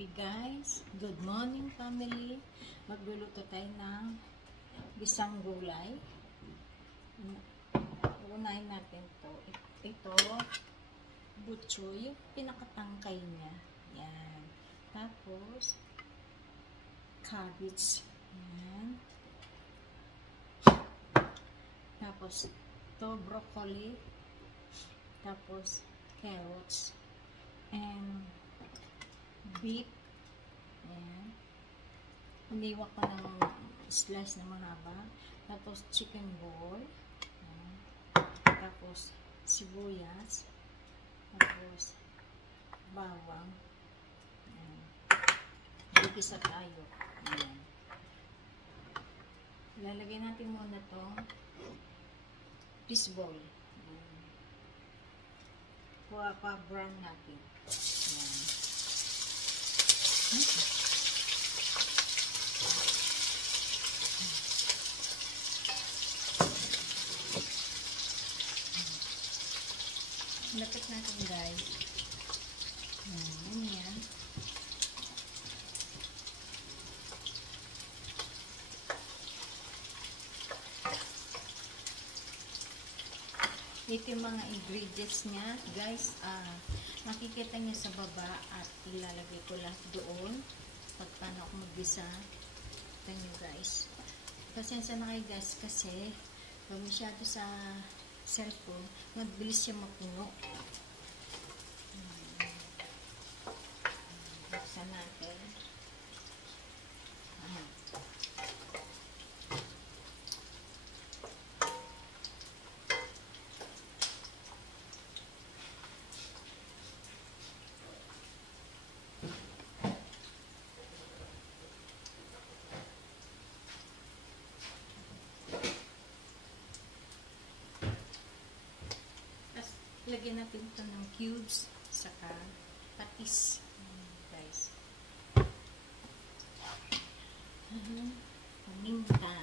Hey guys, good morning family. Magluluto tayo ng gisang gulay. Unahin natin to. Ito, butchoy, yung pinakatangkay niya. Yan. Tapos, cabbage. Yan. Tapos, to broccoli. Tapos, carrots. And beef. Ayan. Iniwan ko ng slice na mahaba. Tapos chicken ball. Ayan. Tapos sibuyas. Tapos bawang. Ayan. Gigisa tayo. Ayan. Ilalagay natin muna itong fish ball. Pa-brown natin. Ayan. Lapit natin guys. Yan. Ito yung mga ingredients niya guys. Makikita niyo sa baba at ilalagay ko lahat doon pag paano ako magbisa. Ito nyo guys. Pasensya na kayo guys kasi pag masyado sa cellphone, magbilis siya mapuno. Buksan natin. Lagyan natin ito ng cubes saka patis guys. Paminta.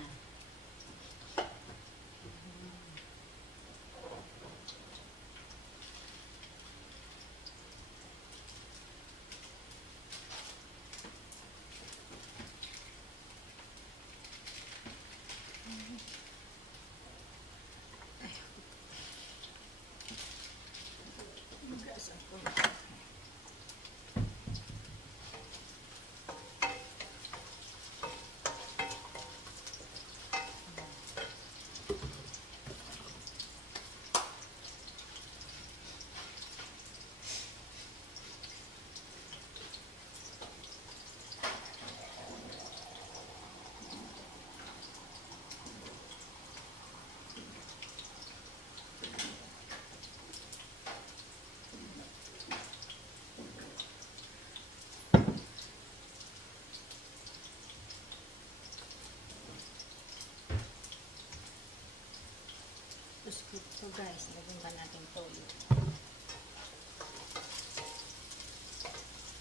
So guys, lagyan pa natin toyo.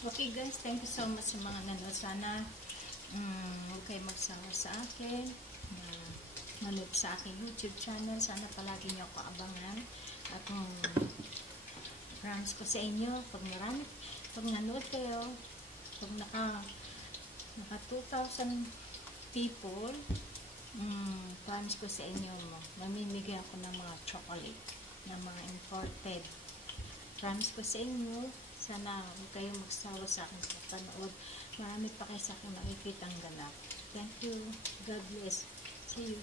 Okay guys, thank you so much sa mga nanood. Sana huwag kayo magsawa sa akin. Nanood sa aking YouTube channel. Sana palagi niyo ako abangan. At promise ko sa inyo, pag nanood kayo, pag naka 2,000 people, promise ko sa inyo mamimigay ako ng mga chocolate ng mga imported. Promise ko sa inyo, sana huwag kayo magsawa sa akin sa panood. Marami pa kayo sa akin nakikita ang ganap. Thank you. God bless. See you.